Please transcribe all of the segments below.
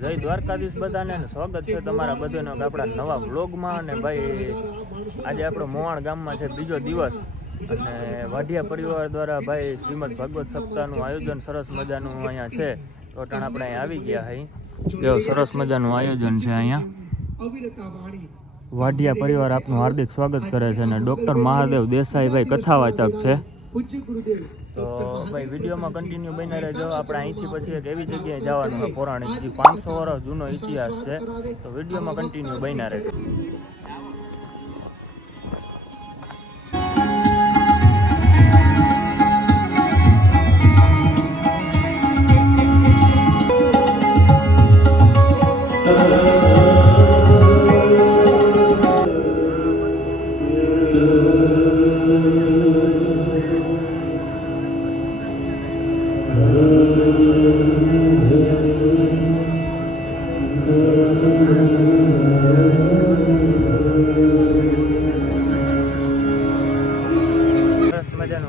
જય દ્વારકાધીશ બધાને સ્વાગત છે તમારા બધાનો આપણા નવા વ્લોગમાં। અને ભાઈ આજે આપણો મોવાણ ગામમાં છે બીજો દિવસ અને વાઢિયા પરિવાર દ્વારા ભાઈ શ્રીમદ ભાગવત સપ્તાહનું આયોજન સરસ મજાનું અહીંયા છે। તો અટાણ આપણે અહીં આવી ગયા હઈ, જો સરસ મજાનું આયોજન છે અહીંયા। વાઢિયા પરિવાર આપનું હાર્દિક સ્વાગત કરે છે અને ડૉક્ટર મહાદેવ દેસાઈ ભાઈ કથાવાચક છે। તો ભાઈ વિડીયોમાં કન્ટિન્યુ બન્યા રહેજો। આપણે અહીંથી પછી એક એવી જગ્યાએ જવાનું છે પૌરાણિક, જે 500 વર્ષ જૂનો ઇતિહાસ છે। તો વિડીયોમાં કન્ટિન્યુ બન્યા રહેજો।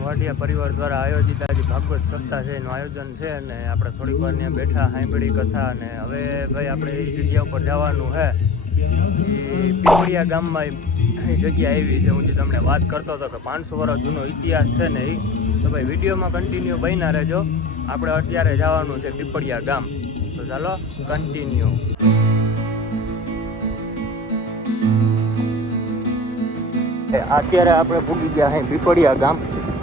વાઢિયા પરિવાર દ્વારા આયોજિત આજે ભાગવત સપ્તાહ છે એનું આયોજન છે અને આપણે થોડીક વાર ત્યાં બેઠા સાંભળી કથા। અને હવે ભાઈ આપણે એ જગ્યા ઉપર જવાનું છે, એ પીપળિયા ગામમાં એ જગ્યા આવી છે। હું જે તમને વાત કરતો હતો કે 500 વર્ષ જૂનો ઇતિહાસ છે ને એ, તો ભાઈ વિડીયોમાં કન્ટિન્યુ બન્યા રહેજો। આપણે અત્યારે જવાનું છે પીપળિયા ગામ, તો ચાલો કન્ટિન્યુ। અત્યારે આપણે પૂગી ગયા અહીં પીપળિયા ગામ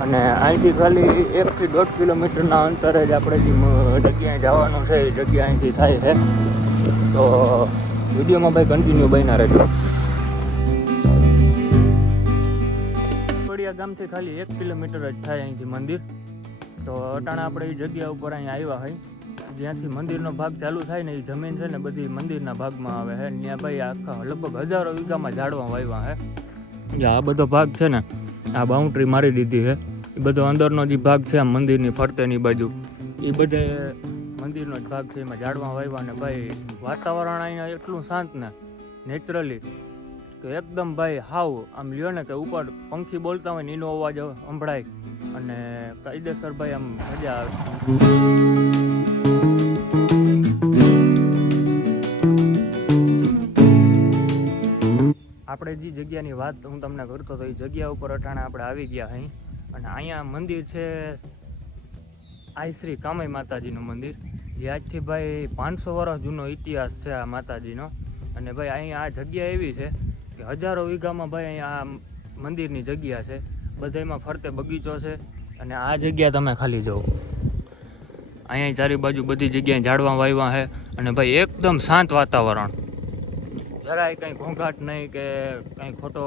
અને અહીંથી ખાલી 1 થી 1.5 કિલોમીટરના અંતરે જ આપણે જે જગ્યાએ જવાનું છે એ જગ્યા અહીંથી થાય છે। તો વિડીયોમાં ભાઈ કન્ટિન્યુ બન્યા રહેજો। પીપળિયા ગામથી ખાલી 1 કિલોમીટર જ થાય અહીંથી મંદિર। તો અટાણે આપણે એ જગ્યા ઉપર અહીંયા આવ્યા હોય, જ્યાંથી મંદિરનો ભાગ ચાલુ થાય ને એ જમીન છે ને બધી મંદિરના ભાગમાં આવે છે। ત્યાં ભાઈ આખા લગભગ હજારો વીઘામાં ઝાડવા વાવ્યા છે। આ બધો ભાગ છે ને, આ બાઉન્ડ્રી મારી દીધી છે, એ બધો અંદરનો જે ભાગ છે આ મંદિરની ફરતેની બાજુ, એ બધે મંદિરનો જ ભાગ છે, એમાં ઝાડવા વાવ્યા। ને ભાઈ વાતાવરણ અહીંયા એટલું શાંત ને નેચરલી કે એકદમ ભાઈ હાવ આમ લ્યો ને કે ઉપર પંખી બોલતા હોય ને એનો અવાજ સંભળાય અને કાયદેસર ભાઈ આમ મજા આવે। આપણે જે જગ્યાની વાત હું તમને કરતો હતો એ જગ્યા ઉપર અટાણે આપણે આવી ગયા અહીં અને અહીંયા મંદિર છે આઈ શ્રી કામાઈ માતાજીનું મંદિર, જે આજથી ભાઈ 500 વર્ષ જૂનો ઇતિહાસ છે આ માતાજીનો। અને ભાઈ અહીંયા આ જગ્યા એવી છે કે હજારો વીઘામાં ભાઈ અહીંયા આ મંદિરની જગ્યા છે, બધામાં ફરતે બગીચો છે। અને આ જગ્યા તમે ખાલી જુઓ, અહીંયા ચારે બાજુ બધી જગ્યાએ ઝાડવા વાવ્યા છે અને ભાઈ એકદમ શાંત વાતાવરણ, જરાય કંઈ ઘોંઘાટ નહીં કે કંઈ ખોટો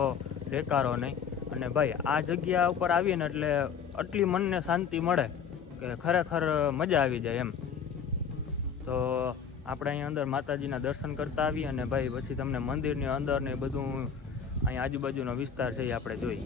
દેકારો નહીં। અને ભાઈ આ જગ્યા ઉપર આવીએ ને એટલે આટલી મનને શાંતિ મળે કે ખરેખર મજા આવી જાય એમ। તો આપણે અહીંયા અંદર માતાજીના દર્શન કરતા આવીએ અને ભાઈ પછી તમને મંદિરની અંદર ને બધું અહીંયા આજુબાજુનો વિસ્તાર છે એ આપણે જોઈએ।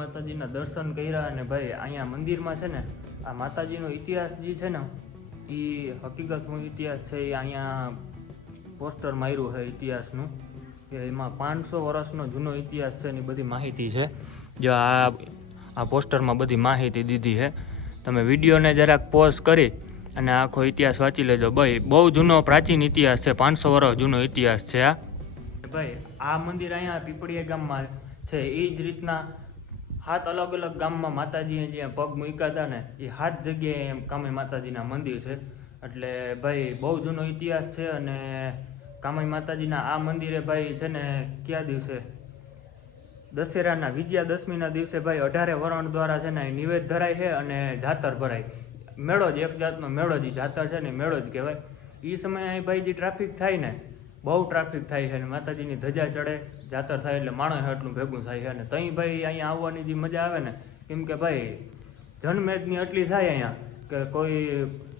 માતાજીના દર્શન કર્યા અને ભાઈ અહીંયા મંદિરમાં છે ને આ માતાજીનો ઇતિહાસ જે છે ને એ હકીકતનો ઇતિહાસ છે, એ અહીંયા પોસ્ટર માર્યું છે ઇતિહાસનું, કે એમાં 500 વર્ષનો જૂનો ઇતિહાસ છે એની બધી માહિતી છે। જો આ પોસ્ટરમાં બધી માહિતી દીધી છે, તમે વિડીયોને જરાક પોઝ કરી અને આખો ઇતિહાસ વાંચી લેજો। ભાઈ બહુ જૂનો પ્રાચીન ઇતિહાસ છે, 500 વર્ષ જૂનો ઇતિહાસ છે આ। ભાઈ આ મંદિર અહીંયા પીપળિયા ગામમાં છે, એ જ રીતના 7 અલગ અલગ ગામમાં માતાજીએ જ્યાં પગ મૂક્યા હતા ને એ 7 જગ્યાએ એમ કામાઈ માતાજીના મંદિર છે। એટલે ભાઈ બહુ જૂનો ઇતિહાસ છે। અને કામાઈ માતાજીના આ મંદિરે ભાઈ છે ને કયા દિવસે દશેરાના વિજયાદશમીના દિવસે ભાઈ 18 વરણ દ્વારા છે ને નિવેદ ધરાય છે અને જાતર ભરાય। મેળો જ એક જાતનો મેળો જ, જાતર છે ને મેળો જ કહેવાય। એ સમયે અહીં ભાઈ જે ટ્રાફિક થાય ને બહુ ટ્રાફિક થાય છે અને માતાજીની ધજા ચડે જાતર થાય એટલે માણસ એટલું ભેગું થાય છે. અને તઈ ભાઈ અહીંયા આવવાની જે મજા આવે ને, કેમ કે ભાઈ જનમેદની એટલી થાય અહીંયા કે કોઈ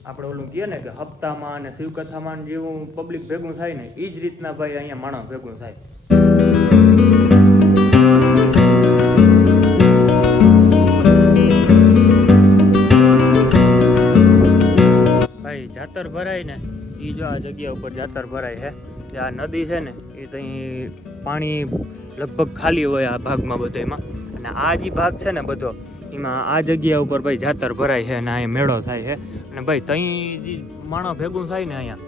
આપણે ઓલું કહીએ ને કે હપ્તામાં અને શિવકથામાં જેવું પબ્લિક ભેગું થાય ને એ જ રીતના ભાઈ અહીંયા માણસ ભેગું થાય. ભાઈ જાતર ભરાય ને એ જો આ જગ્યા ઉપર જાતર ભરાય છે. આ નદી છે ને એ ત્યાં પાણી લગભગ ખાલી હોય આ ભાગમાં બધામાં, અને આ જે ભાગ છે ને બધો એમાં આ જગ્યા ઉપર ભાઈ જાતર ભરાય છે અને અહીંયા મેળો થાય છે. અને ભાઈ ત્યાં જે માણસ ભેગું થાય ને અહીંયા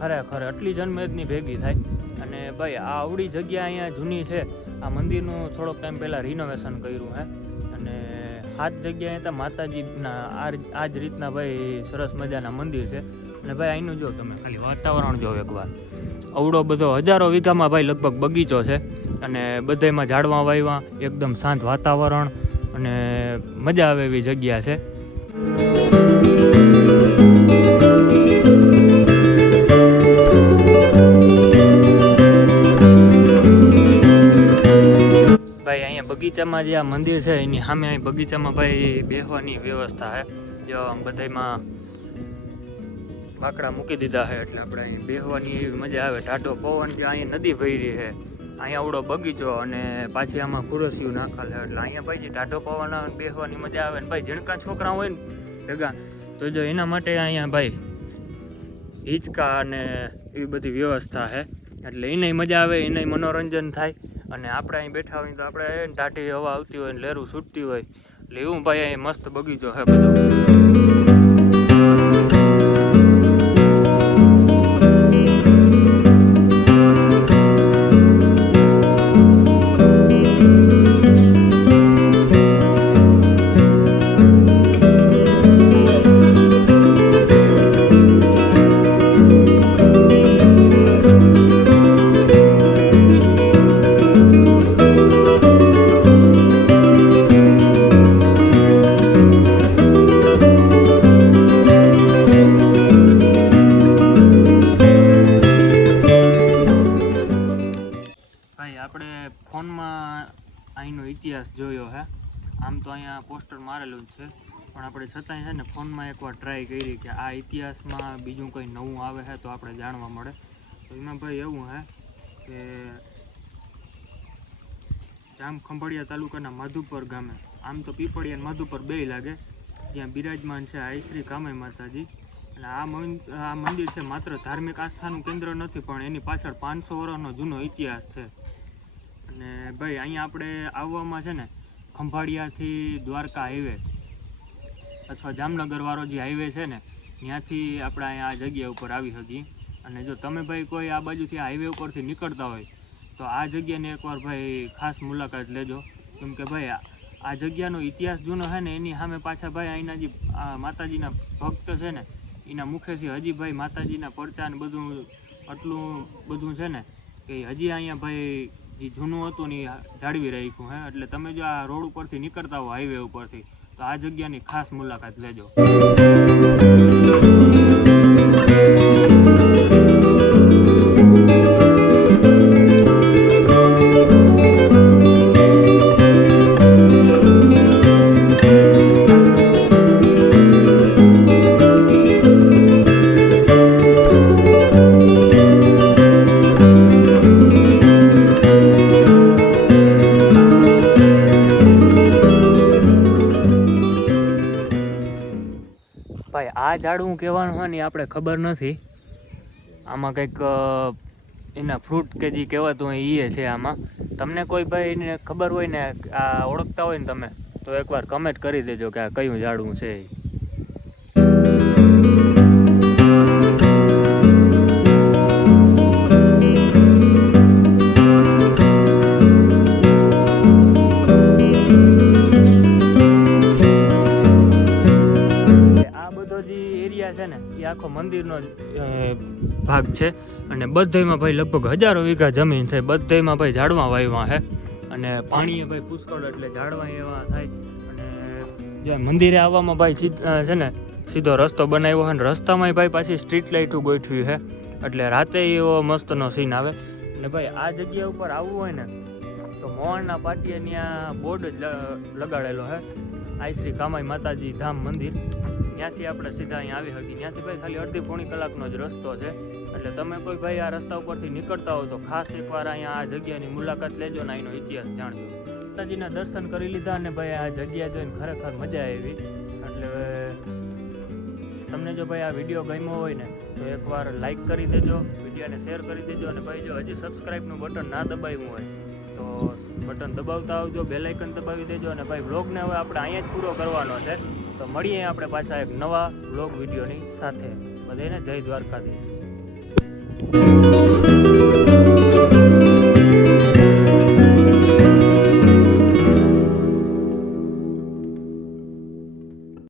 ખરેખર એટલી જનમેદની ભેગી થાય. અને ભાઈ આ આવડી જગ્યા અહીંયા જૂની છે. આ મંદિરનું થોડોક ટાઈમ પહેલાં રિનોવેશન કર્યું છે અને 7 જગ્યાએ તો માતાજીના આ જ રીતના ભાઈ સરસ મજાના મંદિર છે. અને ભાઈ અહીંનું જો તમે ખાલી વાતાવરણ જો એકવાર, અવડો બધો હજારો વીઘામાં ભાઈ લગભગ બગીચો છે અને બધામાં ઝાડવા વાવ્યા, એકદમ શાંત વાતાવરણ અને મજા આવે એવી જગ્યા છે. ભાઈ અહીંયા બગીચામાં જે આ મંદિર છે એની સામે અહીં બગીચામાં ભાઈ બેસવાની વ્યવસ્થા છે. જો બધામાં બાકડા મૂકી દીધા છે એટલે આપણે અહીં બેસવાની એવી મજા આવે. ટાઢો પવન જે અહીં નદી ભરી છે, અહીંયા આવડો બગીચો અને પાછી આમાં ખુરશીઓ નાખેલ છે એટલે અહીંયા ભાઈ જે ટાઢો પવન આવે બેસવાની મજા આવે. ને ભાઈ ઝીણકા છોકરા હોય ને ભેગા તો જો એના માટે અહીંયા ભાઈ હિંચકા અને એવી બધી વ્યવસ્થા છે એટલે એને મજા આવે, એને મનોરંજન થાય. અને આપણે અહીં બેઠા હોય તો આપણે ટાઢી હવા આવતી હોય ને લહેરું છૂટતી હોય એટલે એવું ભાઈ અહીં મસ્ત બગીચો છે બધો. આપણે ફોનમાં અહીંનો ઇતિહાસ જોયો છે, આમ તો અહીંયા પોસ્ટર મારેલું જ છે પણ આપણે છતાંય છે ને ફોનમાં એકવાર ટ્રાય કરી કે આ ઇતિહાસમાં બીજું કંઈ નવું આવે છે તો આપણે જાણવા મળે. તો એમાં ભાઈ એવું છે કે જામખંભાળિયા તાલુકાના માધુપર ગામે, આમ તો પીપળિયા અને માધુપર બેય લાગે, જ્યાં બિરાજમાન છે આ શ્રી કામાઈ માતાજી. અને આ મંદિર છે માત્ર ધાર્મિક આસ્થાનું કેન્દ્ર નથી પણ એની પાછળ 500 વર્ષનો જૂનો ઇતિહાસ છે. અને ભાઈ અહીંયા આપણે આવવામાં છે ને ખંભાળિયાથી દ્વારકા હાઈવે અથવા જામનગર વાળો જે હાઈવે છે ને ત્યાંથી આપણે અહીંયા આ જગ્યા ઉપર આવી શકીએ. અને જો તમે ભાઈ કોઈ આ બાજુથી આ હાઈવે ઉપરથી નીકળતા હોય તો આ જગ્યાની એકવાર ભાઈ ખાસ મુલાકાત લેજો, કેમ કે ભાઈ આ જગ્યાનો ઇતિહાસ જૂનો છે ને એની સામે પાછા ભાઈ અહીંના જે માતાજીના ભક્ત છે ને એના મુખેથી હજી ભાઈ માતાજીના પરચા ને બધું આટલું બધું છે ને કે હજી અહીંયા ભાઈ જે જૂનું હતું ને જાળવી રાખ્યું હે. એટલે તમે જો આ રોડ ઉપરથી નીકળતા હો હાઈવે ઉપરથી તો આ જગ્યાની ખાસ મુલાકાત લેજો. ભાઈ આ ઝાડવું કહેવાનું હોય ને આપણે ખબર નથી, આમાં કંઈક એના ફ્રૂટ કે જે કહેવાતું હોય એ છે આમાં. તમને કોઈ ભાઈ એને ખબર હોય ને આ ઓળખતા હોય ને તમે તો એકવાર કમેન્ટ કરી દેજો કે આ કયું ઝાડવું છે. છે ને એ આખો મંદિરનો ભાગ છે અને બધામાં ભાઈ લગભગ હજારો વીઘા જમીન છે, બધામાં ભાઈ ઝાડવા વાવ્યા છે અને પાણી ભાઈ પુષ્કળ એટલે ઝાડવા એવા થાય. અને જે મંદિરે આવવામાં ભાઈ છે ને સીધો રસ્તો બનાવ્યો છે અને રસ્તામાં ભાઈ પાછી સ્ટ્રીટ લાઇટો ગોઠવી છે એટલે રાતે એવો મસ્તનો સીન આવે. ને ભાઈ આ જગ્યા ઉપર આવવું હોય ને તો મોહનના પાટીએ ત્યાં બોર્ડ જ લગાડેલો છે, આઈ શ્રી કામાઈ માતાજી ધામ મંદિર. ત્યાંથી આપણે સીધા અહીંયા આવી શકીએ. ત્યાંથી ભાઈ ખાલી અડધી પોણી કલાકનો જ રસ્તો છે. એટલે તમે કોઈ ભાઈ આ રસ્તા ઉપરથી નીકળતા હો તો ખાસ એકવાર અહીંયા આ જગ્યાની મુલાકાત લેજો ને અહીંનો ઇતિહાસ જાણજો. માતાજીના દર્શન કરી લીધા અને ભાઈ આ જગ્યા જોઈને ખરેખર મજા આવી. એટલે તમને જો ભાઈ આ વિડીયો ગમ્યો હોય ને તો એકવાર લાઈક કરી દેજો, વિડીયોને શેર કરી દેજો. અને ભાઈ જો હજી સબસ્ક્રાઈબનું બટન ના દબાવ્યું હોય તો બટન દબાવતા આવજો, બેલ આઇકન દબાવી દેજો. અને ભાઈ વ્લોગને હવે આપણે અહીંયા જ પૂરો કરવાનો છે. તો મળીએ આપણે પાછા એક નવા વ્લોગ વિડીયોની સાથે. બધાને જય દ્વારકાધીશ.